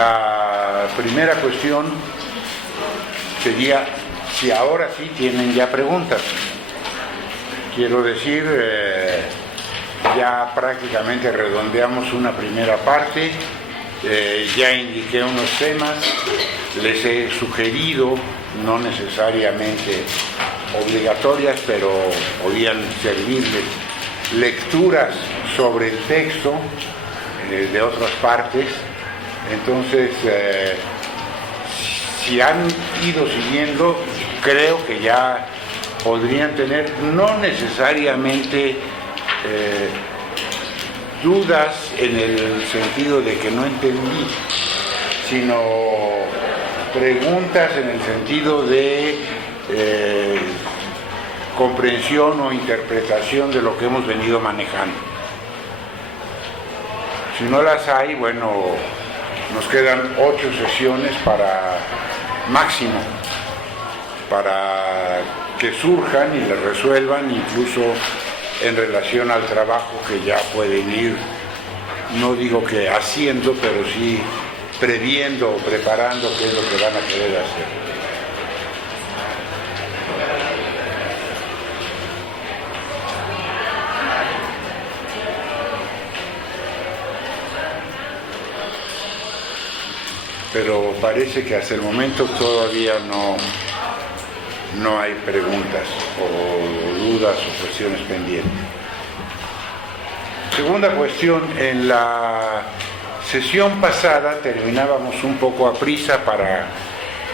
La primera cuestión sería si ahora sí tienen ya preguntas. Quiero decir, ya prácticamente redondeamos una primera parte, ya indiqué unos temas, les he sugerido, no necesariamente obligatorias, pero podían servirles lecturas sobre el texto de otras partes. Entonces, si han ido siguiendo, creo que ya podrían tener no necesariamente dudas en el sentido de que no entendí, sino preguntas en el sentido de comprensión o interpretación de lo que hemos venido manejando. Si no las hay, bueno, nos quedan 8 sesiones para máximo, para que surjan y las resuelvan, incluso en relación al trabajo que ya pueden ir, no digo que haciendo, pero sí previendo o preparando qué es lo que van a querer hacer. Pero parece que hasta el momento todavía no hay preguntas o dudas o cuestiones pendientes. Segunda cuestión, en la sesión pasada terminábamos un poco a prisa para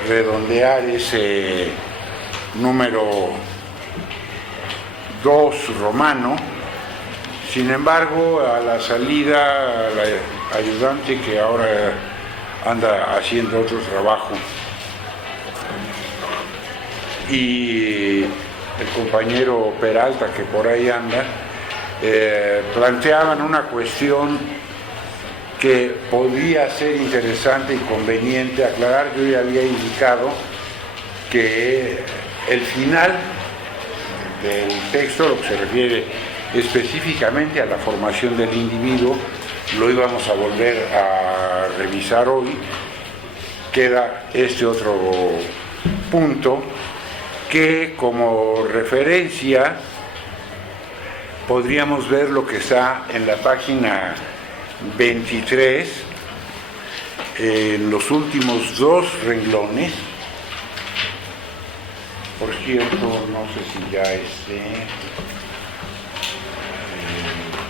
redondear ese número 2 romano. Sin embargo, a la salida, la ayudante que ahora anda haciendo otro trabajo y el compañero Peralta, que por ahí anda, planteaban una cuestión que podía ser interesante y conveniente aclarar. Yo ya había indicado que el final del texto, lo que se refiere específicamente a la formación del individuo, lo íbamos a volver a revisar hoy. Queda este otro punto que, como referencia, podríamos ver lo que está en la página 23, en los últimos 2 renglones. Por cierto, no sé si ya el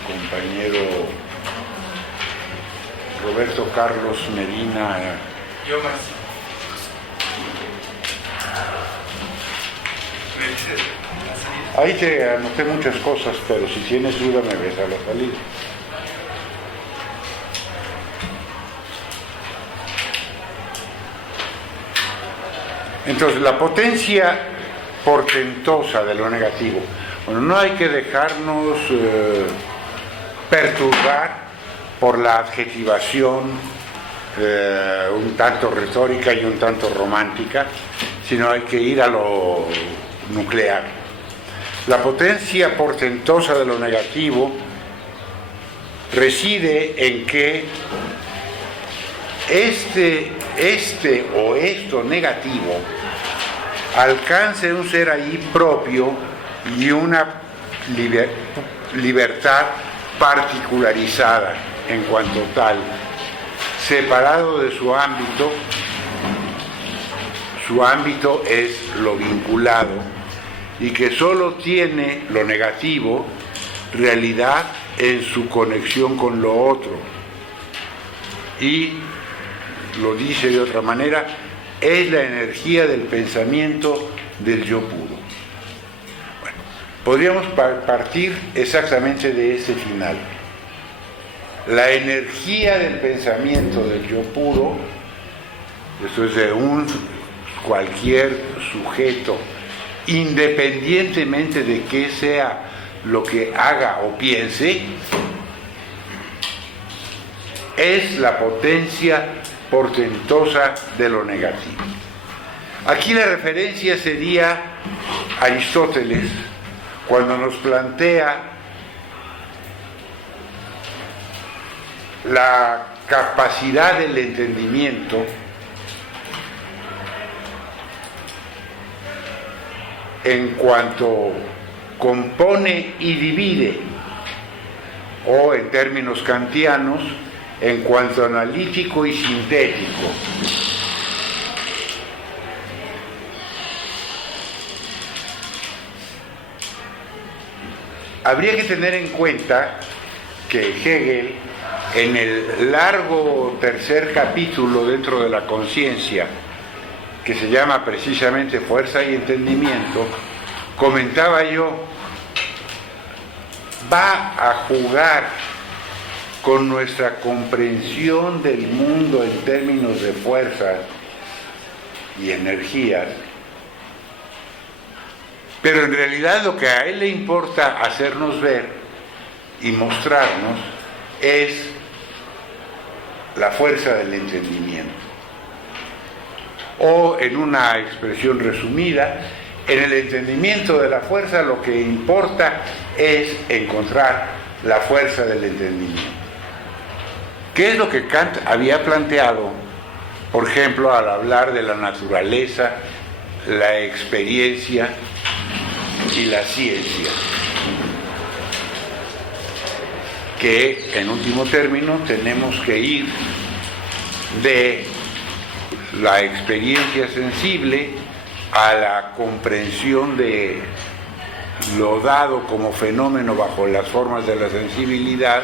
compañero Roberto Carlos Medina. Yo más. Ahí te anoté muchas cosas, pero si tienes duda me ves a la salida. Entonces, la potencia portentosa de lo negativo. Bueno, no hay que dejarnos perturbar por la adjetivación un tanto retórica y un tanto romántica, sino hay que ir a lo nuclear. La potencia portentosa de lo negativo reside en que este o esto negativo alcance un ser ahí propio y una libertad particularizada en cuanto tal, separado de su ámbito es lo vinculado, y que solo tiene lo negativo realidad en su conexión con lo otro. Y lo dice de otra manera, es la energía del pensamiento del yo puro. Bueno, podríamos partir exactamente de ese final. La energía del pensamiento del yo puro, esto es de cualquier sujeto, independientemente de qué sea lo que haga o piense, es la potencia portentosa de lo negativo. Aquí la referencia sería Aristóteles, cuando nos plantea la capacidad del entendimiento en cuanto compone y divide, o en términos kantianos, en cuanto analítico y sintético. Habría que tener en cuenta que Hegel, en el largo tercer capítulo dentro de la conciencia, que se llama precisamente Fuerza y Entendimiento, comentaba yo, va a jugar con nuestra comprensión del mundo en términos de fuerzas y energías, pero en realidad lo que a él le importa hacernos ver y mostrarnos es la fuerza del entendimiento. O, en una expresión resumida, en el entendimiento de la fuerza lo que importa es encontrar la fuerza del entendimiento. ¿Qué es lo que Kant había planteado, por ejemplo, al hablar de la naturaleza, la experiencia y la ciencia? Que, en último término, tenemos que ir de la experiencia sensible a la comprensión de lo dado como fenómeno bajo las formas de la sensibilidad,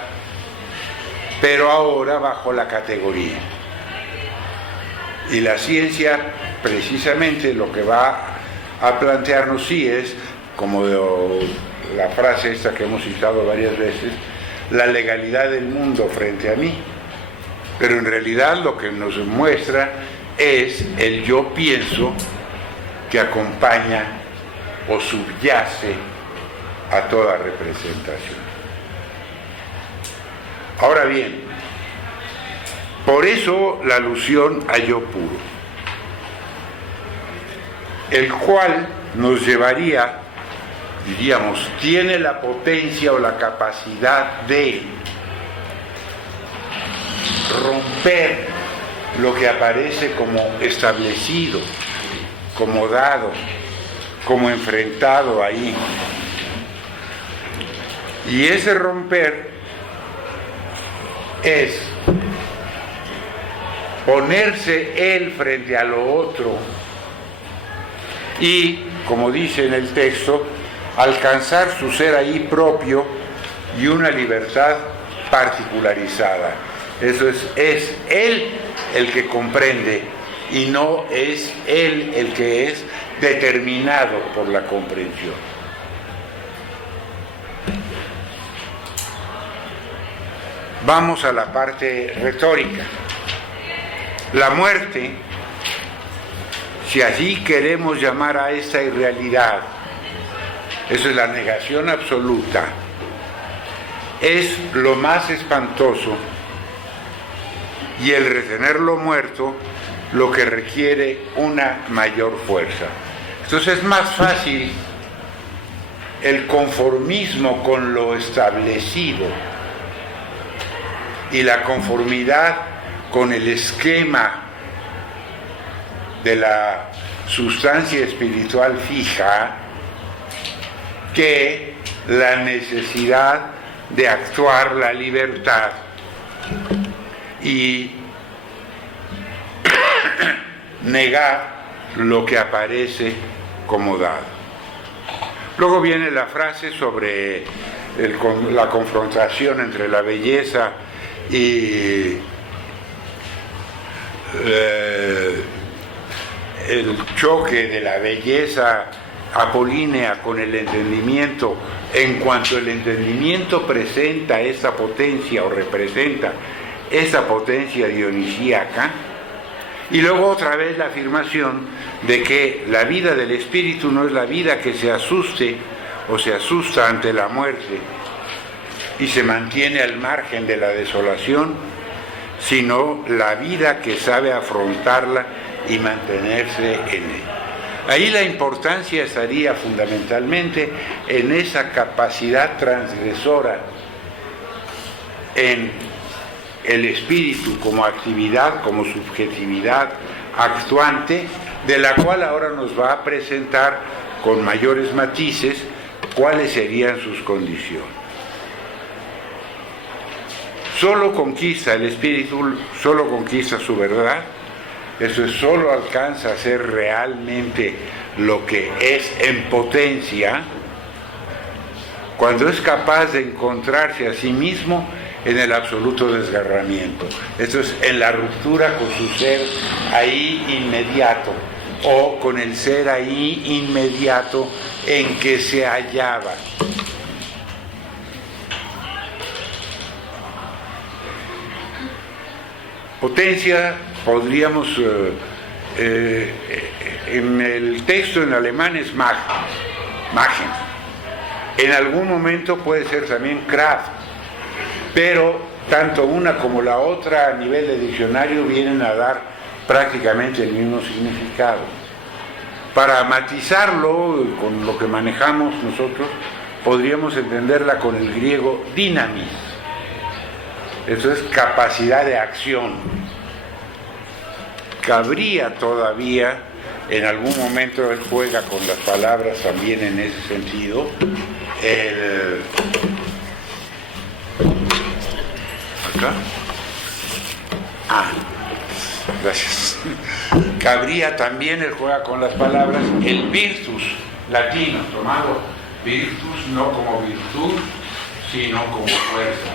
pero ahora bajo la categoría. Y la ciencia, precisamente, lo que va a plantearnos sí es, como la frase esta que hemos citado varias veces, la legalidad del mundo frente a mí. Pero en realidad lo que nos muestra es el yo pienso que acompaña o subyace a toda representación. Ahora bien, por eso la alusión a yo puro, el cual nos llevaría, diríamos, tiene la potencia o la capacidad de romper lo que aparece como establecido, como dado, como enfrentado ahí. Y ese romper es ponerse él frente a lo otro y, como dice en el texto, alcanzar su ser ahí propio y una libertad particularizada. Eso es él el que comprende y no es él el que es determinado por la comprensión. Vamos a la parte retórica. La muerte, si así queremos llamar a esta irrealidad, eso es la negación absoluta, es lo más espantoso, y el retenerlo muerto lo que requiere una mayor fuerza. Entonces es más fácil el conformismo con lo establecido y la conformidad con el esquema de la sustancia espiritual fija que la necesidad de actuar la libertad y negar lo que aparece como dado. Luego viene la frase sobre la confrontación entre la belleza y el choque de la belleza apolínea con el entendimiento, en cuanto el entendimiento presenta esa potencia o representa esa potencia dionisíaca, y luego otra vez la afirmación de que la vida del espíritu no es la vida que se asuste o se asusta ante la muerte y se mantiene al margen de la desolación, sino la vida que sabe afrontarla y mantenerse en ella. Ahí la importancia estaría fundamentalmente en esa capacidad transgresora, en el espíritu como actividad, como subjetividad actuante, de la cual ahora nos va a presentar con mayores matices cuáles serían sus condiciones. Solo conquista el espíritu, solo conquista su verdad, eso es, solo alcanza a ser realmente lo que es en potencia, cuando es capaz de encontrarse a sí mismo en el absoluto desgarramiento. Esto es, en la ruptura con su ser ahí inmediato, o con el ser ahí inmediato en que se hallaba. Potencia, podríamos, en el texto en alemán es Magen. En algún momento puede ser también Kraft, pero tanto una como la otra a nivel de diccionario vienen a dar prácticamente el mismo significado. Para matizarlo con lo que manejamos nosotros, podríamos entenderla con el griego dynamis. Eso es capacidad de acción. Cabría todavía, en algún momento él juega con las palabras también en ese sentido, acá. Gracias. Cabría también, él juega con las palabras, el virtus latino, tomado virtus no como virtud, sino como fuerza.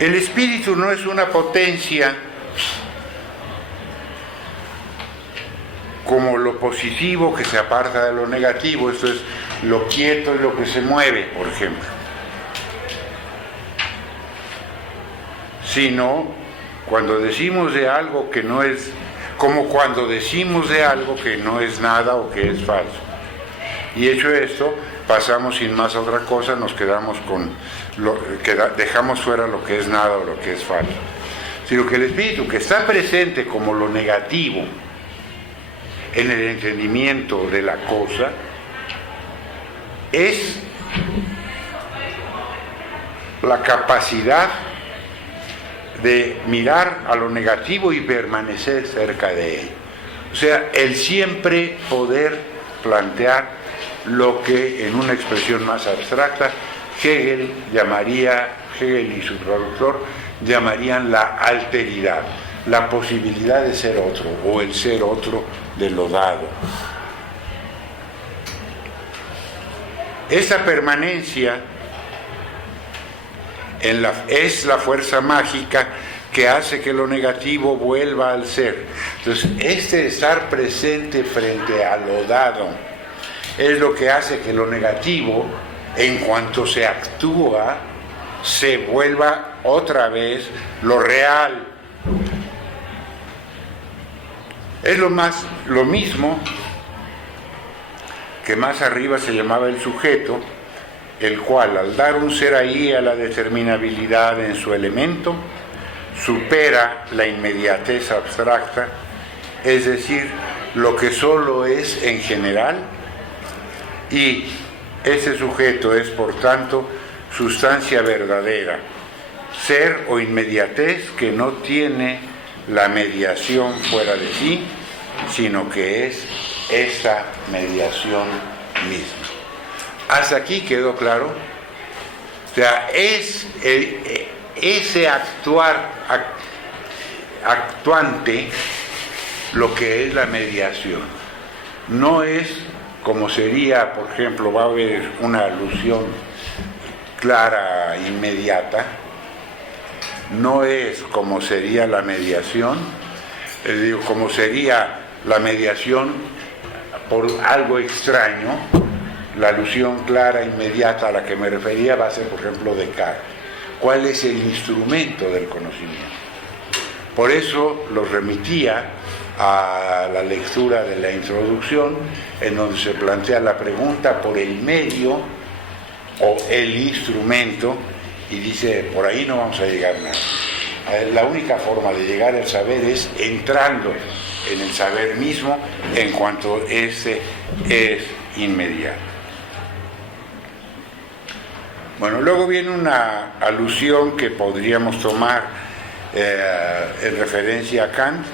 El espíritu no es una potencia como lo positivo que se aparta de lo negativo, esto es lo quieto y lo que se mueve, por ejemplo, sino cuando decimos de algo que no es, como cuando decimos de algo que no es nada o que es falso. Y hecho esto, pasamos sin más a otra cosa, nos quedamos con dejamos fuera lo que es nada o lo que es falso. Sino que el espíritu que está presente como lo negativo en el entendimiento de la cosa es la capacidad de mirar a lo negativo y permanecer cerca de él. O sea, el siempre poder plantear lo que en una expresión más abstracta Hegel y su traductor llamarían la alteridad, la posibilidad de ser otro o el ser otro de lo dado. Esa permanencia es la fuerza mágica que hace que lo negativo vuelva al ser. Entonces, estar presente frente a lo dado es lo que hace que lo negativo, en cuanto se actúa, se vuelva otra vez lo real. Es lo mismo que más arriba se llamaba el sujeto, el cual, al dar un ser ahí a la determinabilidad en su elemento, supera la inmediatez abstracta, es decir, lo que solo es en general, y ese sujeto es, por tanto, sustancia verdadera, ser o inmediatez que no tiene la mediación fuera de sí, sino que es esta mediación misma. ¿Hasta aquí quedó claro? O sea, es ese actuante lo que es la mediación. No es como sería, por ejemplo, va a haber una alusión clara, inmediata, no es como sería la mediación, como sería la mediación por algo extraño. La alusión clara, inmediata a la que me refería va a ser, por ejemplo, Descartes. ¿Cuál es el instrumento del conocimiento? Por eso los remitía a la lectura de la introducción, en donde se plantea la pregunta por el medio o el instrumento, y dice, por ahí no vamos a llegar a nada. La única forma de llegar al saber es entrando en el saber mismo, en cuanto ese es inmediato. Bueno, luego viene una alusión que podríamos tomar en referencia a Kant.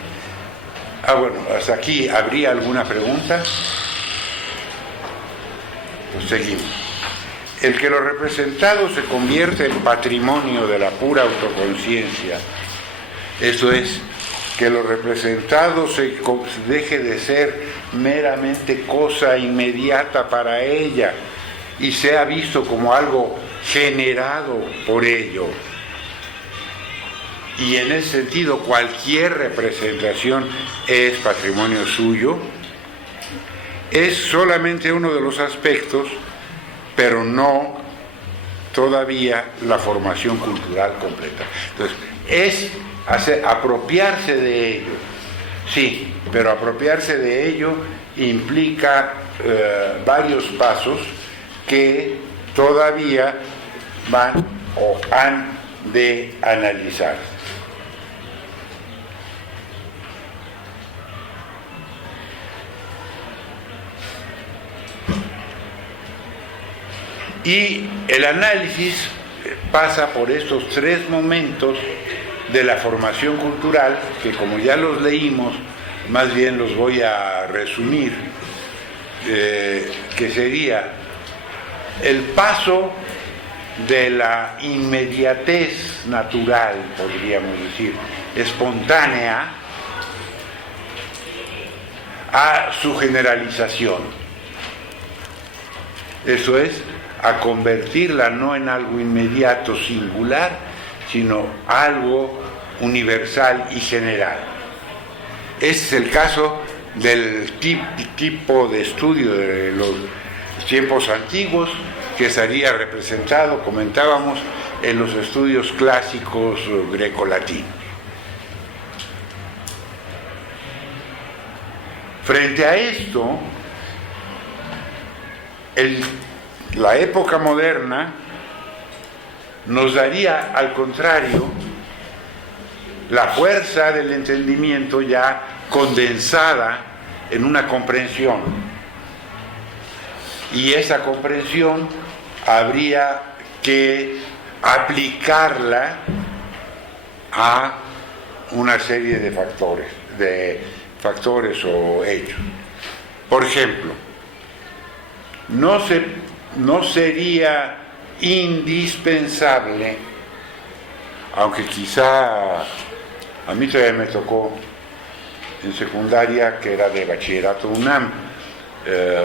Bueno, hasta aquí, ¿habría alguna pregunta? Pues seguimos. El que lo representado se convierte en patrimonio de la pura autoconciencia, eso es, que lo representado se deje de ser meramente cosa inmediata para ella y sea visto como algo generado por ello. Y en ese sentido cualquier representación es patrimonio suyo, es solamente uno de los aspectos, pero no todavía la formación cultural completa. Entonces, es apropiarse de ello, sí, pero apropiarse de ello implica varios pasos que todavía van o han de analizarse. Y el análisis pasa por estos tres momentos de la formación cultural, que como ya los leímos, más bien los voy a resumir, que sería el paso de la inmediatez natural, podríamos decir, espontánea, a su generalización. Eso es, a convertirla no en algo inmediato, singular, sino algo universal y general. Ese es el caso del tipo de estudio de los tiempos antiguos, que estaría representado, comentábamos, en los estudios clásicos grecolatinos. Frente a esto, la época moderna nos daría, al contrario, la fuerza del entendimiento ya condensada en una comprensión. Y esa comprensión habría que aplicarla a una serie de factores o hechos. Por ejemplo, no sería indispensable, aunque quizá a mí todavía me tocó en secundaria, que era de bachillerato UNAM,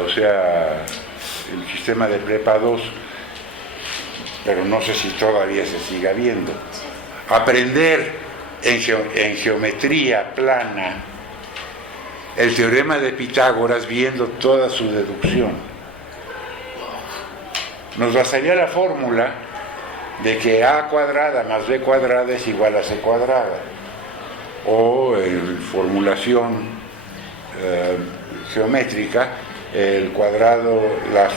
o sea, el sistema de prepa 2, pero no sé si todavía se siga viendo. Aprender en geometría plana el teorema de Pitágoras viendo toda su deducción. Nos bastaría la fórmula de que a cuadrada más b cuadrada es igual a c cuadrada, o en formulación geométrica, el cuadrado, la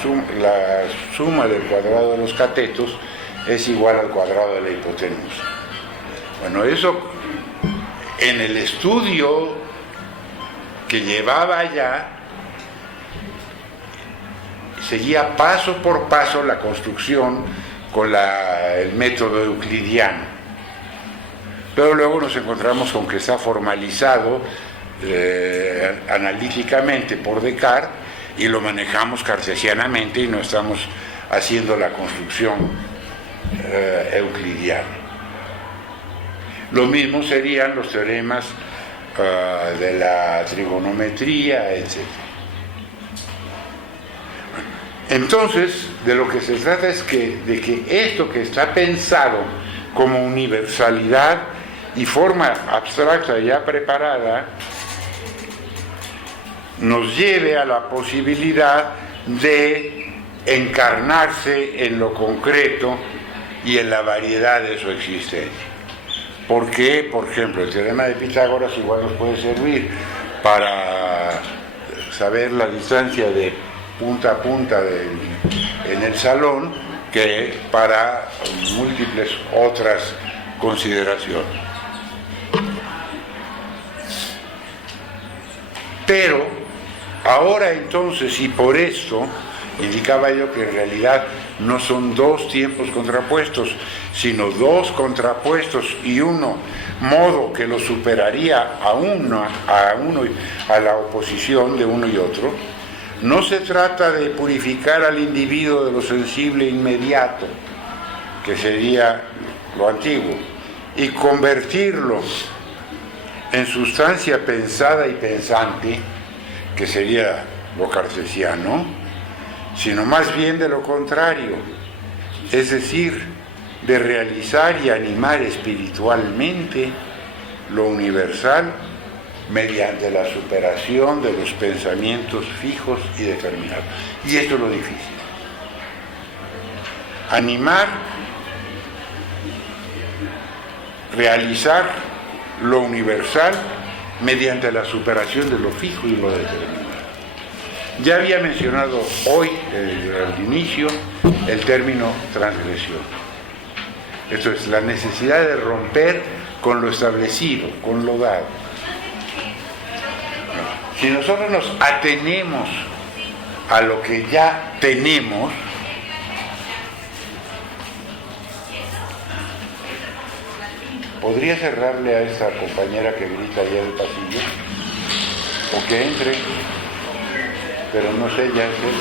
suma del cuadrado de los catetos es igual al cuadrado de la hipotenusa. Bueno, eso en el estudio que llevaba allá seguía paso por paso la construcción con el método euclidiano, pero luego nos encontramos con que está formalizado analíticamente por Descartes y lo manejamos cartesianamente y no estamos haciendo la construcción euclidiana. Lo mismo serían los teoremas de la trigonometría, etc. Entonces, de lo que se trata es de que esto que está pensado como universalidad y forma abstracta ya preparada, nos lleve a la posibilidad de encarnarse en lo concreto y en la variedad de su existencia. Porque, por ejemplo, el teorema de Pitágoras igual nos puede servir para saber la distancia de punta a punta en el salón que para múltiples otras consideraciones. Pero ahora entonces, y por esto indicaba yo que en realidad no son dos tiempos contrapuestos, sino dos contrapuestos y uno modo que lo superaría a la oposición de uno y otro. No se trata de purificar al individuo de lo sensible inmediato, que sería lo antiguo, y convertirlo en sustancia pensada y pensante, que sería lo cartesiano, sino más bien de lo contrario, es decir, de realizar y animar espiritualmente lo universal mediante la superación de los pensamientos fijos y determinados. Y esto es lo difícil. Animar, realizar lo universal mediante la superación de lo fijo y lo determinado. Ya había mencionado hoy, al inicio, el término transgresión. Esto es la necesidad de romper con lo establecido, con lo dado. Si nosotros nos atenemos a lo que ya tenemos, ¿podría cerrarle a esa compañera que grita allá del pasillo? O que entre, pero no sé, ya es él.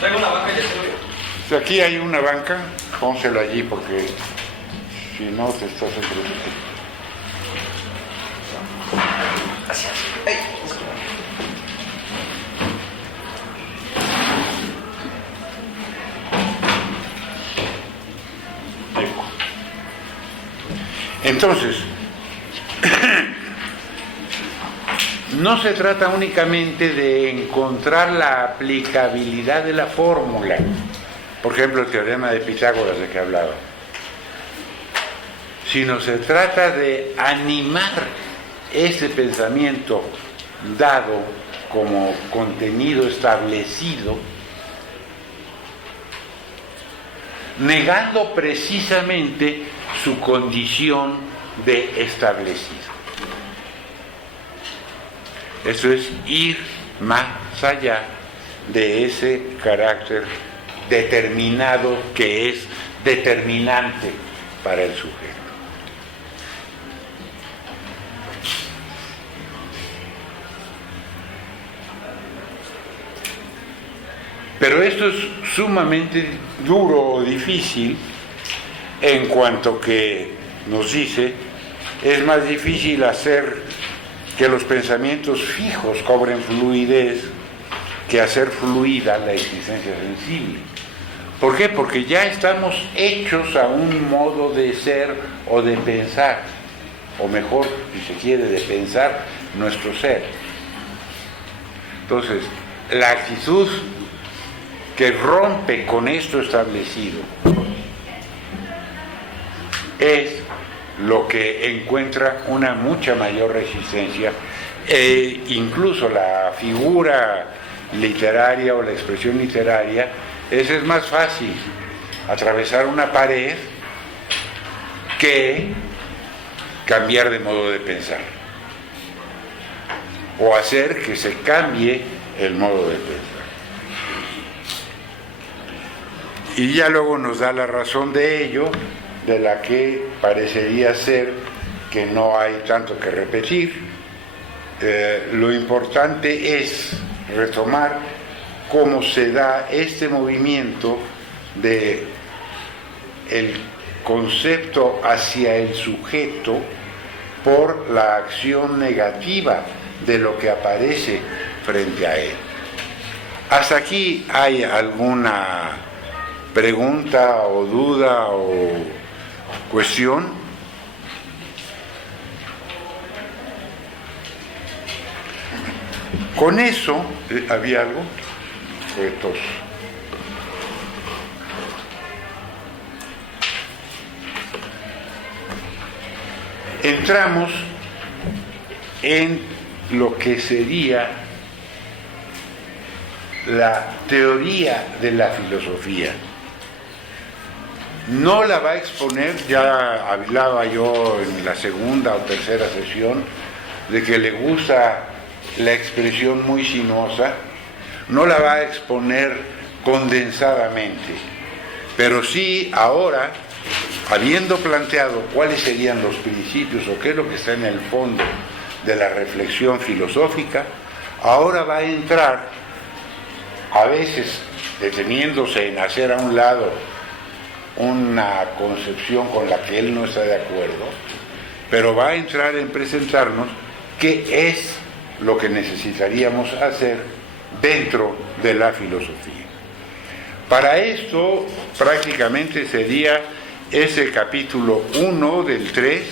Traigo una banca y ya se lo. Aquí hay una banca, pónselo allí porque si no te estás introduciendo. Gracias. ¡Ey! Entonces, no se trata únicamente de encontrar la aplicabilidad de la fórmula, por ejemplo el teorema de Pitágoras de que hablaba, sino se trata de animar ese pensamiento dado como contenido establecido, negando precisamente su condición de establecido. Eso es ir más allá de ese carácter determinado que es determinante para el sujeto. Pero esto es sumamente duro o difícil en cuanto que nos dice, es más difícil hacer que los pensamientos fijos cobren fluidez que hacer fluida la existencia sensible. ¿Por qué? Porque ya estamos hechos a un modo de ser o de pensar, o mejor, si se quiere, de pensar nuestro ser. Entonces, la actitud que rompe con esto establecido es lo que encuentra una mucha mayor resistencia, e incluso la figura literaria o la expresión literaria es más fácil atravesar una pared que cambiar de modo de pensar o hacer que se cambie el modo de pensar. Y ya luego nos da la razón de ello, de la que parecería ser que no hay tanto que repetir. Lo importante es retomar cómo se da este movimiento de el concepto hacia el sujeto por la acción negativa de lo que aparece frente a él. ¿Hasta aquí hay alguna pregunta o duda o cuestión? Con eso, ¿había algo? Fue tos. entramos en lo que sería la teoría de la filosofía. No la va a exponer, ya hablaba yo en la segunda o tercera sesión, de que le gusta la expresión muy sinuosa, no la va a exponer condensadamente, pero sí ahora, habiendo planteado cuáles serían los principios o qué es lo que está en el fondo de la reflexión filosófica, ahora va a entrar, a veces deteniéndose en hacer a un lado una concepción con la que él no está de acuerdo, pero va a entrar en presentarnos qué es lo que necesitaríamos hacer dentro de la filosofía. Para esto prácticamente sería ese capítulo 1 del 3,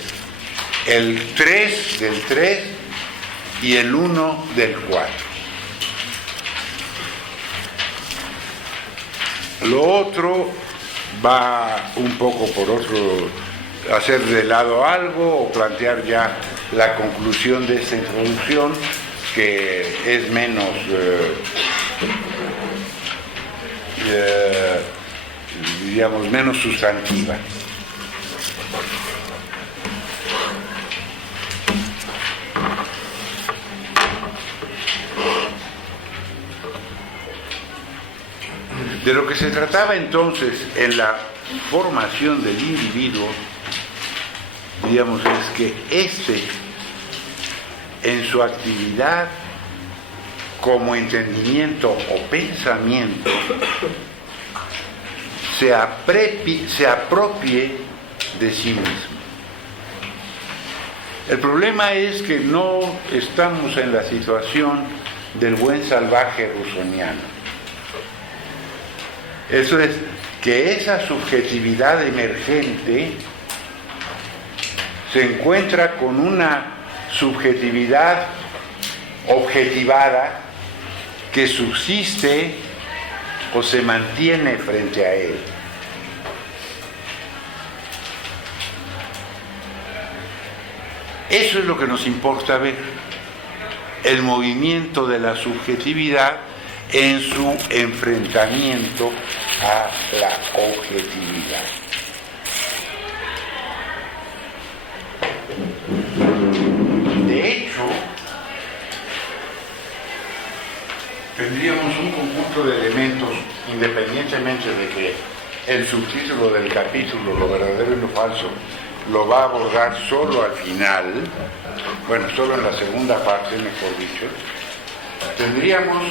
el 3 del 3 y el 1 del 4. Lo otro va un poco por otro, hacer de lado algo o plantear ya la conclusión de esta introducción, que es menos digamos menos sustantiva. De lo que se trataba entonces en la formación del individuo, digamos, es que éste, en su actividad como entendimiento o pensamiento, se apropie de sí mismo. El problema es que no estamos en la situación del buen salvaje rusoniano. Eso es, que esa subjetividad emergente se encuentra con una subjetividad objetivada que subsiste o se mantiene frente a él. Eso es lo que nos importa ver, el movimiento de la subjetividad en su enfrentamiento a la objetividad. De hecho, tendríamos un conjunto de elementos, independientemente de que el subtítulo del capítulo, lo verdadero y lo falso, lo va a abordar solo al final, bueno, solo en la segunda parte, mejor dicho, tendríamos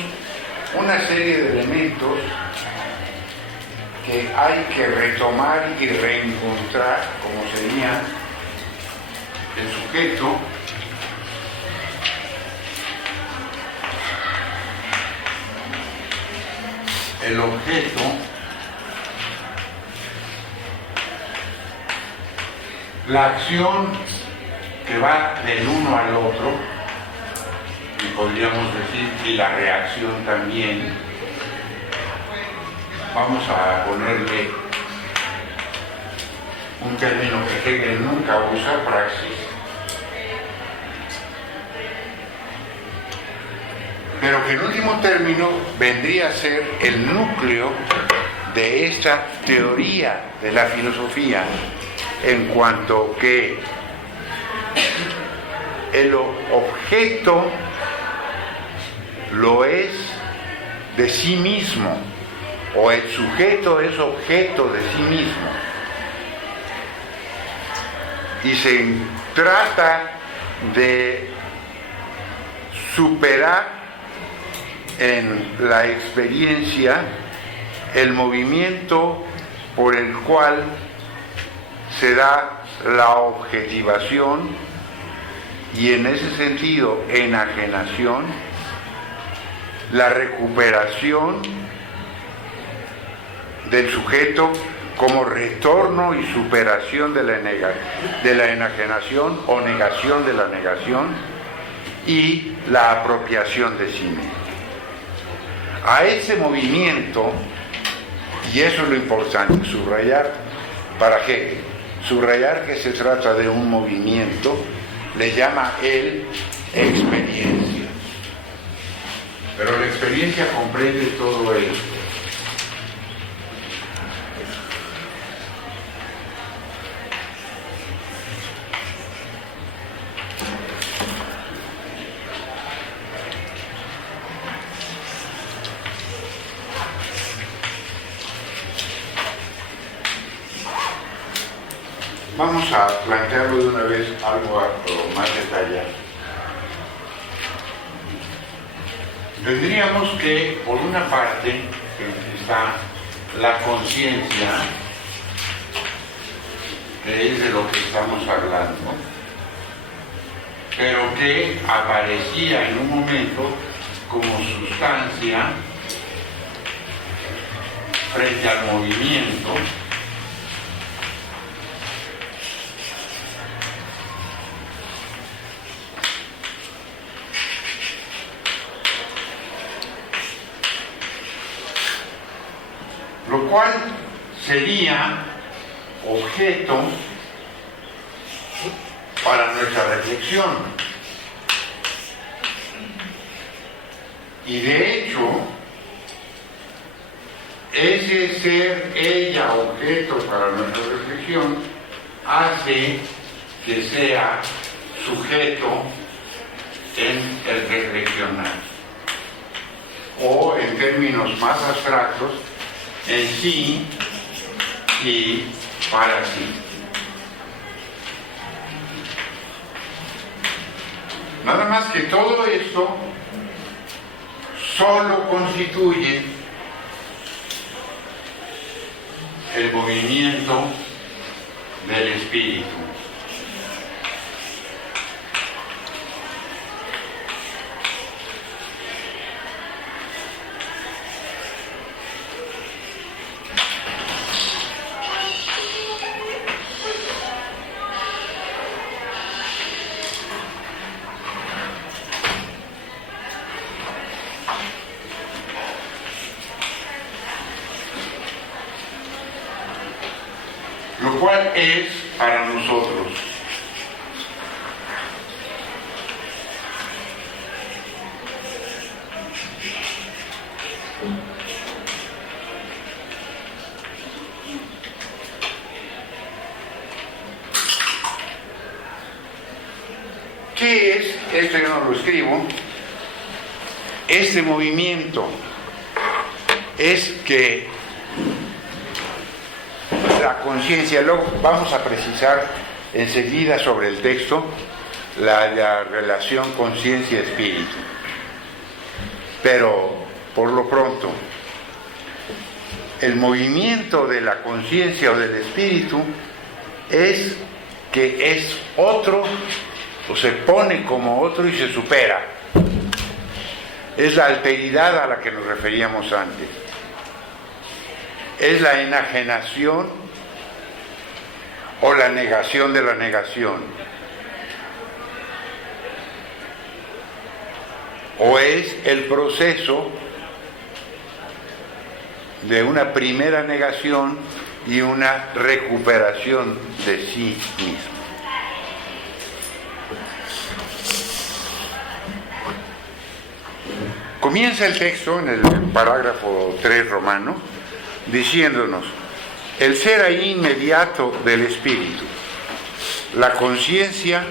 una serie de elementos que hay que retomar y reencontrar, como sería el sujeto, el objeto, la acción que va del uno al otro, y podríamos decir, y la reacción también. Vamos a ponerle un término que Hegel nunca usa, praxis, pero que en último término vendría a ser el núcleo de esta teoría de la filosofía, en cuanto que el objeto lo es de sí mismo, o el sujeto es objeto de sí mismo, y se trata de superar en la experiencia el movimiento por el cual se da la objetivación y, en ese sentido, enajenación, la recuperación del sujeto como retorno y superación de la enajenación o negación de la negación, y la apropiación de sí mismo. A ese movimiento, y eso es lo importante, subrayar para Hegel, subrayar que se trata de un movimiento, le llama él experiencia. Pero la experiencia comprende todo esto. Vamos a plantearlo de una vez algo más detallado. Tendríamos que, por una parte, está la conciencia, que es de lo que estamos hablando, pero que aparecía en un momento como sustancia frente al movimiento, lo cual sería objeto para nuestra reflexión. Y de hecho, ese ser ella objeto para nuestra reflexión hace que sea sujeto en el reflexionar, o en términos más abstractos, en sí y para sí. Nada más que todo esto solo constituye el movimiento del espíritu. Lo cual es para nosotros ¿qué es? Esto yo no lo escribo. Este movimiento es que la conciencia, luego vamos a precisar enseguida sobre el texto la relación conciencia-espíritu, pero por lo pronto el movimiento de la conciencia o del espíritu es que es otro, o se pone como otro y se supera. Es la alteridad a la que nos referíamos antes, es la enajenación o la negación de la negación, o es el proceso de una primera negación y una recuperación de sí mismo. Comienza el texto en el parágrafo 3 romano diciéndonos: el ser ahí inmediato del espíritu, la conciencia,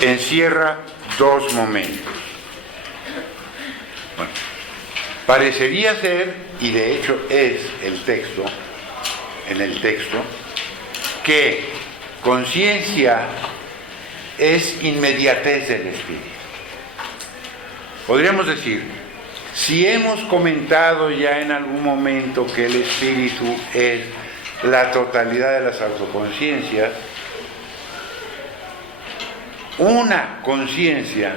encierra dos momentos. Bueno, parecería ser, y de hecho es el texto, en el texto, que conciencia es inmediatez del espíritu. Podríamos decir, si hemos comentado ya en algún momento que el espíritu es la totalidad de las autoconciencias, una conciencia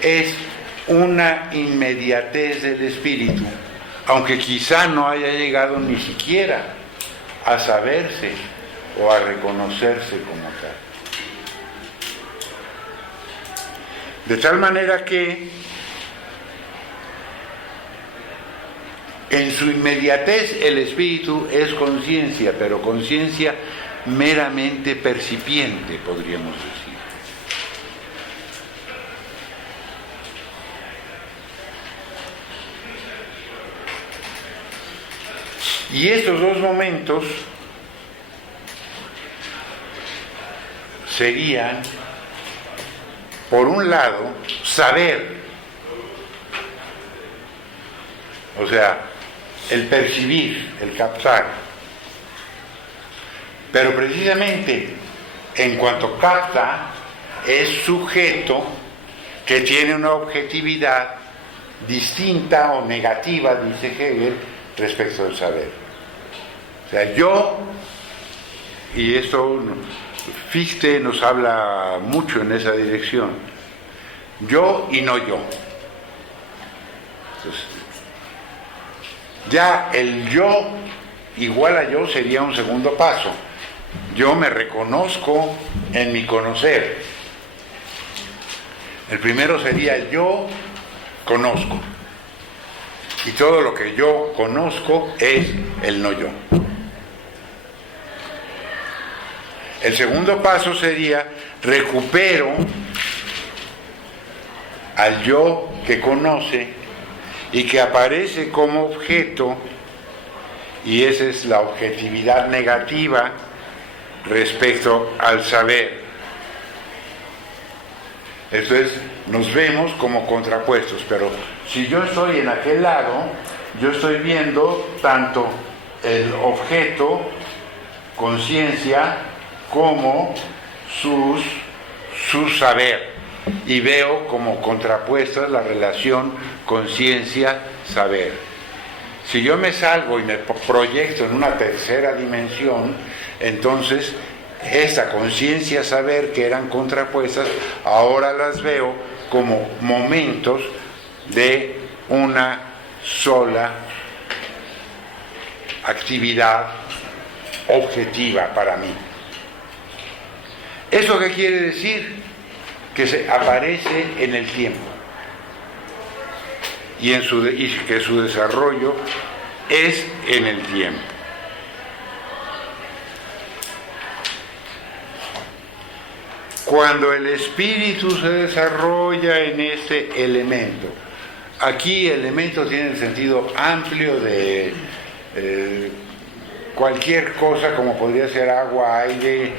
es una inmediatez del espíritu, aunque quizá no haya llegado ni siquiera a saberse o a reconocerse como tal. De tal manera que En su inmediatez el espíritu es conciencia, pero conciencia meramente percipiente, podríamos decir. Y estos dos momentos serían, por un lado, saber, o sea, el percibir, el captar, pero precisamente en cuanto capta, es sujeto que tiene una objetividad distinta o negativa, dice Hegel, respecto del saber. O sea, yo, y esto Fichte nos habla mucho en esa dirección, yo y no yo. Entonces, ya el yo igual a yo sería un segundo paso. Yo me reconozco en mi conocer. El primero sería yo conozco. Y todo lo que yo conozco es el no yo. El segundo paso sería recupero al yo que conoce y que aparece como objeto, y esa es la objetividad negativa respecto al saber. Entonces nos vemos como contrapuestos, pero si yo estoy en aquel lado, yo estoy viendo tanto el objeto, conciencia, como su saber, y veo como contrapuesta la relación conciencia-saber. Si yo me salgo y me proyecto en una tercera dimensión, entonces esta conciencia-saber que eran contrapuestas, ahora las veo como momentos de una sola actividad objetiva para mí. ¿Eso qué quiere decir? Que se aparece en el tiempo y que su desarrollo es en el tiempo. Cuando el espíritu se desarrolla en este elemento, aquí elemento tiene el sentido amplio de cualquier cosa, como podría ser agua, aire,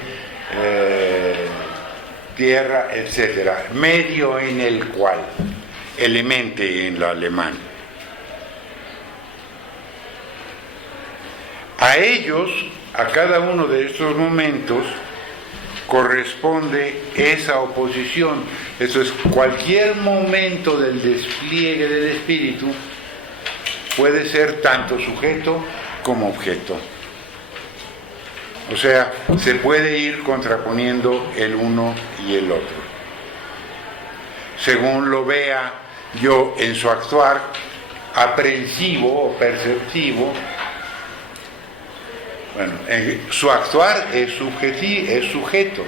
tierra, etcétera, medio en el cual, elemente en lo alemán. A ellos, a cada uno de estos momentos, corresponde esa oposición. Eso es, cualquier momento del despliegue del espíritu puede ser tanto sujeto como objeto. O sea, se puede ir contraponiendo el uno y el otro. Según lo vea yo en su actuar aprehensivo o perceptivo, bueno, su actuar es sujeto.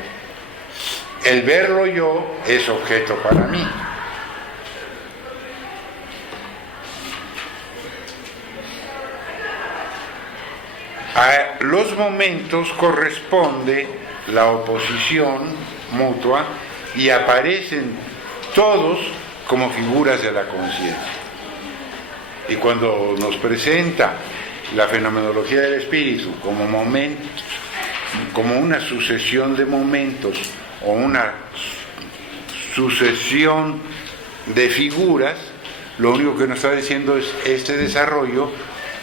El verlo yo es objeto para mí. A los momentos corresponde la oposición mutua y aparecen todos como figuras de la conciencia. Y cuando nos presenta la fenomenología del espíritu como momentos, como una sucesión de momentos o una sucesión de figuras, lo único que nos está diciendo es este desarrollo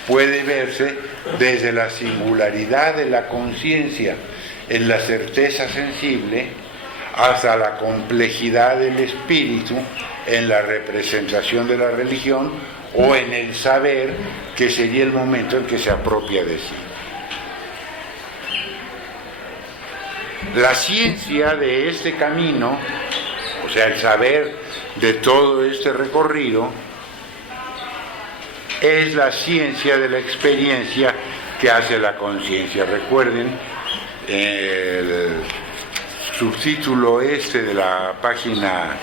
puede verse desde la singularidad de la conciencia en la certeza sensible hasta la complejidad del espíritu en la representación de la religión o en el saber, que sería el momento en que se apropia de sí. La ciencia de este camino, o sea, el saber de todo este recorrido, es la ciencia de la experiencia que hace la conciencia. Recuerden el subtítulo de la página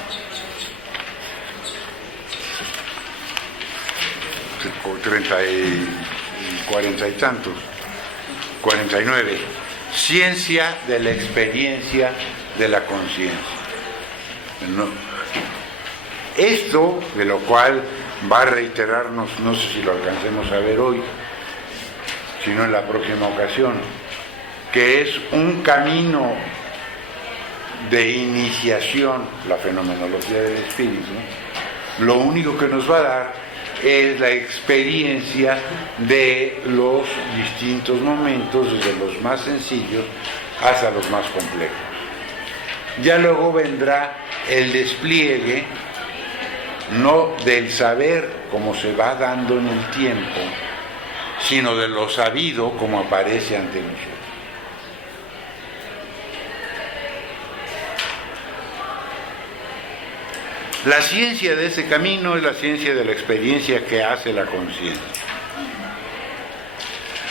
34 40 y tantos, 49. Ciencia de la experiencia de la conciencia. Esto, de lo cual va a reiterarnos, no sé si lo alcancemos a ver hoy, sino en la próxima ocasión, que es un camino de iniciación, la fenomenología del espíritu. Lo único que nos va a dar es la experiencia de los distintos momentos, desde los más sencillos hasta los más complejos. Ya luego vendrá el despliegue, no del saber como se va dando en el tiempo, sino de lo sabido como aparece ante nosotros. La ciencia de ese camino es la ciencia de la experiencia que hace la conciencia.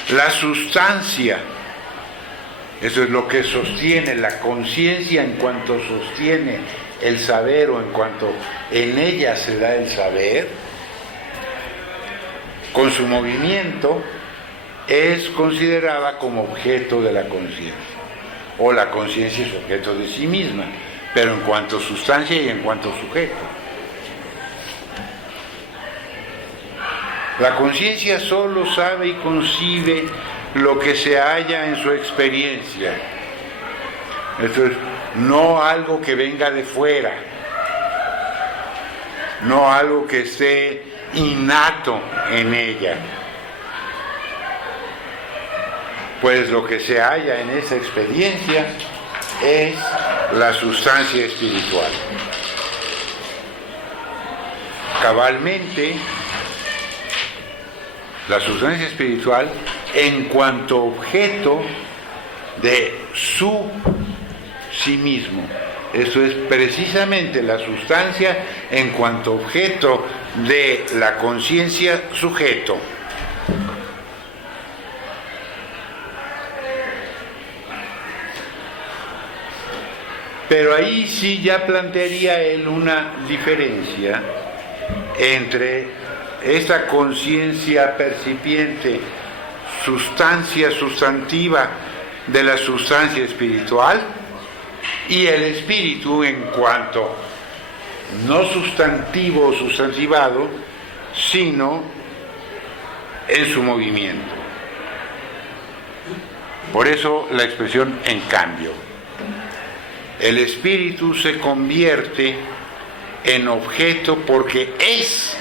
La sustancia, eso es lo que sostiene la conciencia en cuanto sostiene el saber o en cuanto en ella se da el saber, con su movimiento es considerada como objeto de la conciencia, o la conciencia es objeto de sí misma, pero en cuanto sustancia y en cuanto sujeto. La conciencia solo sabe y concibe lo que se halla en su experiencia. Esto es, no algo que venga de fuera, no algo que esté innato en ella. Pues lo que se halla en esa experiencia es la sustancia espiritual. Cabalmente, la sustancia espiritual en cuanto objeto de su sí mismo. Eso es precisamente la sustancia en cuanto objeto de la conciencia sujeto. Pero ahí sí ya plantearía él una diferencia entre esta conciencia percipiente, sustancia sustantiva de la sustancia espiritual, y el espíritu en cuanto no sustantivo o sustantivado, sino en su movimiento. Por eso la expresión en cambio. El espíritu se convierte en objeto porque es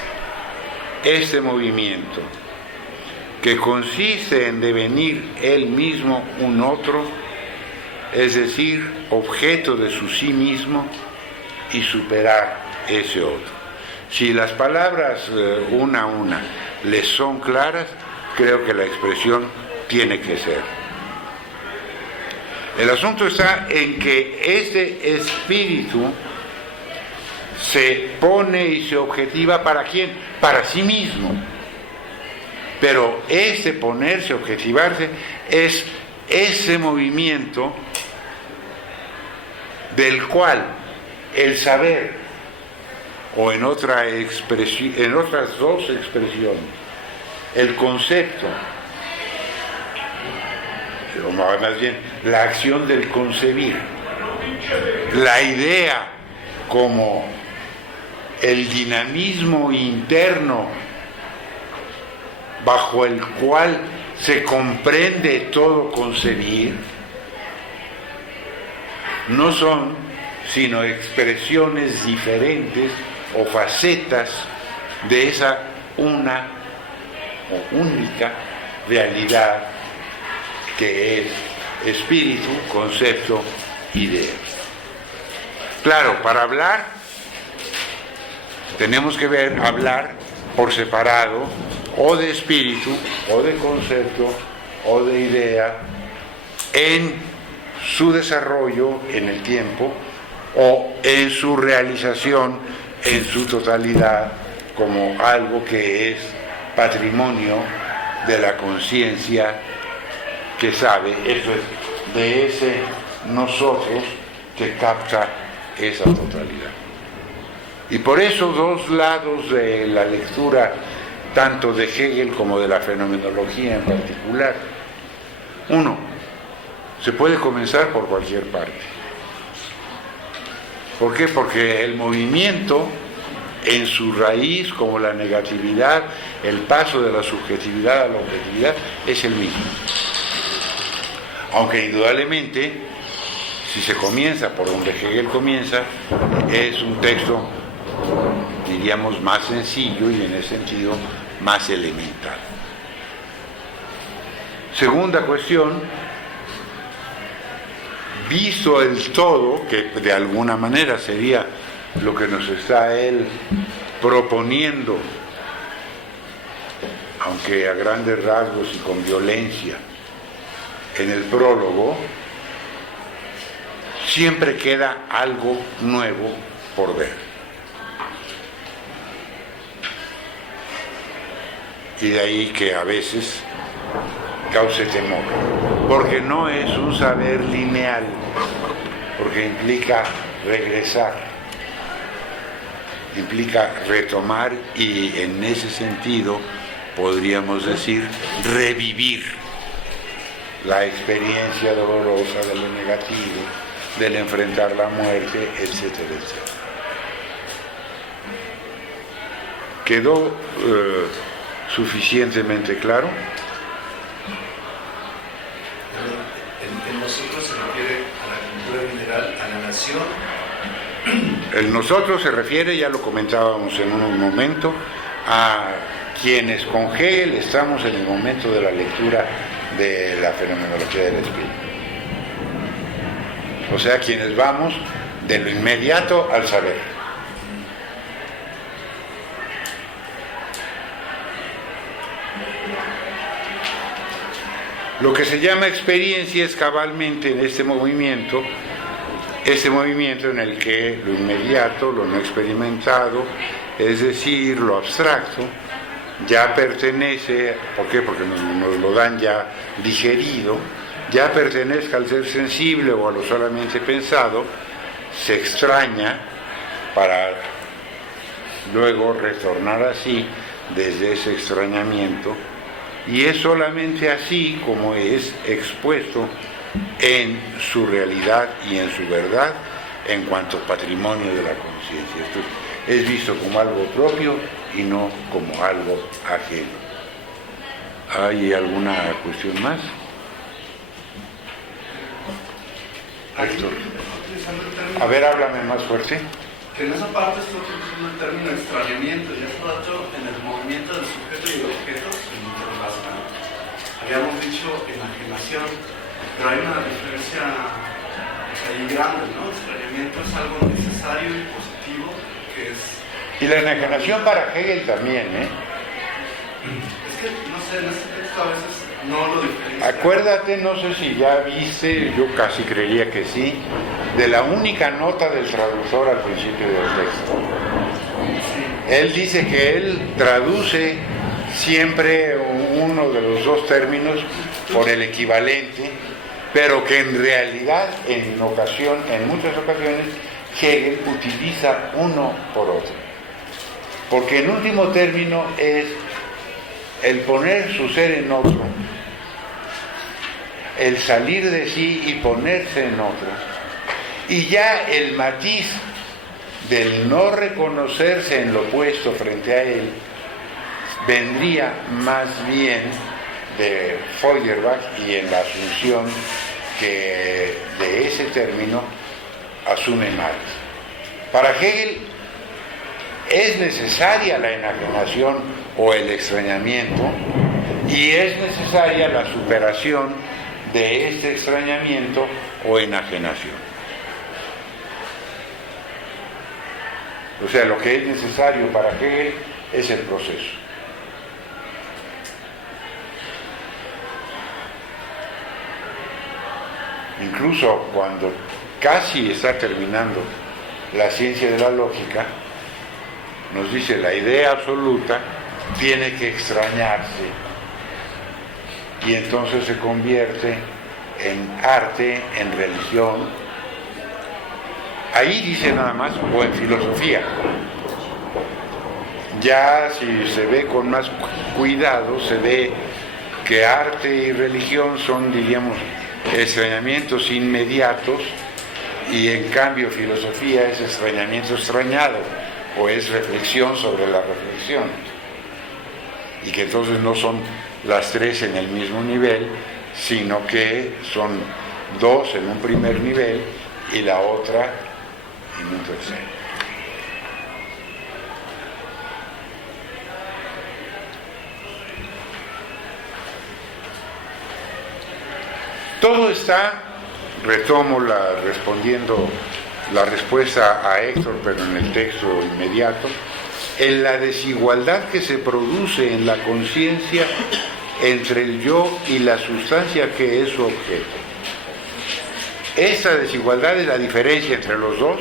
este movimiento, que consiste en devenir él mismo un otro, es decir, objeto de su sí mismo y superar ese otro. Si las palabras una a una les son claras, creo que la expresión tiene que ser. El asunto está en que este espíritu se pone y se objetiva ¿para quién? Para sí mismo. Pero ese ponerse, objetivarse, es ese movimiento del cual el saber, o en otras dos expresiones, el concepto, o más bien la acción del concebir, la idea como el dinamismo interno bajo el cual se comprende todo concebir, no son sino expresiones diferentes o facetas de esa una o única realidad que es espíritu, concepto, idea. Claro, para hablar tenemos que hablar por separado, o de espíritu, o de concepto, o de idea, en su desarrollo en el tiempo, o en su realización en su totalidad, como algo que es patrimonio de la conciencia que sabe, eso es, de ese nosotros que capta esa totalidad. Y por eso dos lados de la lectura tanto de Hegel como de la fenomenología en particular. Uno, se puede comenzar por cualquier parte. ¿Por qué? Porque el movimiento en su raíz, como la negatividad, el paso de la subjetividad a la objetividad, es el mismo. Aunque indudablemente, si se comienza por donde Hegel comienza, es un texto, diríamos, más sencillo y en ese sentido más elemental. Segunda cuestión, visto el todo, que de alguna manera sería lo que nos está él proponiendo, aunque a grandes rasgos y con violencia, en el prólogo, siempre queda algo nuevo por ver. Y de ahí que a veces cause temor, porque no es un saber lineal, porque implica regresar, implica retomar y en ese sentido podríamos decir revivir la experiencia dolorosa de lo negativo, del enfrentar la muerte, etcétera, etcétera. ¿Quedó suficientemente claro? El nosotros se refiere a la cultura general, a la nación. El nosotros se refiere, ya lo comentábamos en un momento, a quienes con Hegel estamos en el momento de la lectura de la fenomenología del espíritu. O sea, quienes vamos de lo inmediato al saber. Lo que se llama experiencia es cabalmente en este movimiento en el que lo inmediato, lo no experimentado, es decir, lo abstracto, ya pertenece, ¿por qué? Porque nos lo dan ya digerido, ya pertenezca al ser sensible o a lo solamente pensado, se extraña para luego retornar así desde ese extrañamiento. Y es solamente así como es expuesto en su realidad y en su verdad en cuanto patrimonio de la conciencia. Esto es visto como algo propio y no como algo ajeno. ¿Hay alguna cuestión más? Héctor. A ver, háblame más fuerte. Que en esa parte estoy utilizando el término extrañamiento, y hace rato en el movimiento del sujeto y del objeto se interrelaciona. Habíamos dicho enajenación, pero hay una diferencia ahí grande, ¿no? Extrañamiento es algo necesario y positivo, que es... Y la enajenación para Hegel también, ¿eh? Es que, no sé, en este texto a veces no lo diferencia. Acuérdate, no sé si ya viste, yo casi creería que sí, de la única nota del traductor al principio del texto. Él dice que él traduce siempre uno de los dos términos por el equivalente, pero que en realidad en muchas ocasiones Hegel utiliza uno por otro, porque en último término es el poner su ser en otro, el salir de sí y ponerse en otro, y ya el matiz del no reconocerse en lo opuesto frente a él vendría más bien de Feuerbach y en la asunción que de ese término asume Marx. Para Hegel es necesaria la enajenación o el extrañamiento y es necesaria la superación de este extrañamiento o enajenación. O sea, lo que es necesario para Hegel es el proceso. Incluso cuando casi está terminando la ciencia de la lógica, nos dice la idea absoluta tiene que extrañarse y entonces se convierte en arte, en religión. Ahí dice nada más, o en filosofía. Ya si se ve con más cuidado, se ve que arte y religión son, diríamos, extrañamientos inmediatos, y en cambio filosofía es extrañamiento extrañado, o es reflexión sobre la reflexión, y que entonces no son las tres en el mismo nivel, sino que son dos en un primer nivel y la otra en un tercero. Todo está, retomo respondiendo la respuesta a Héctor, pero en el texto inmediato, en la desigualdad que se produce en la conciencia entre el yo y la sustancia que es su objeto. Esta desigualdad es la diferencia entre los dos,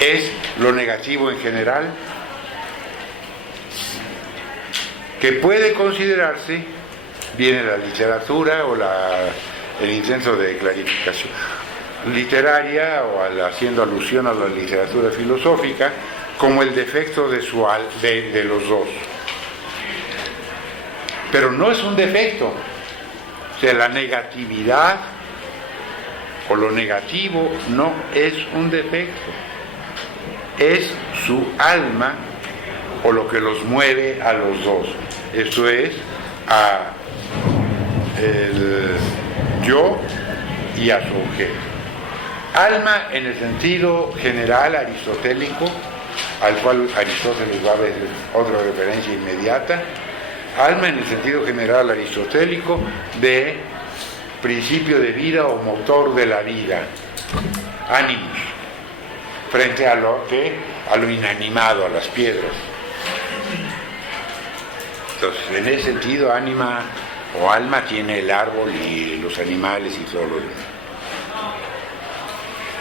es lo negativo en general, que puede considerarse, viene la literatura o el intento de clarificación literaria o haciendo alusión a la literatura filosófica, como el defecto de los dos. Pero no es un defecto. O sea, la negatividad o lo negativo no es un defecto. Es su alma o lo que los mueve a los dos. Esto es, a el yo y a su objeto. Alma en el sentido general aristotélico, al cual Aristóteles va a ver otra referencia inmediata. Alma en el sentido general aristotélico de principio de vida o motor de la vida, ánimos, frente a lo inanimado, a las piedras. Entonces, en ese sentido, ánima o alma tiene el árbol y los animales y todo lo demás.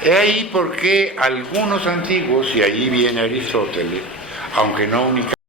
He ahí por qué algunos antiguos, y ahí viene Aristóteles, aunque no únicamente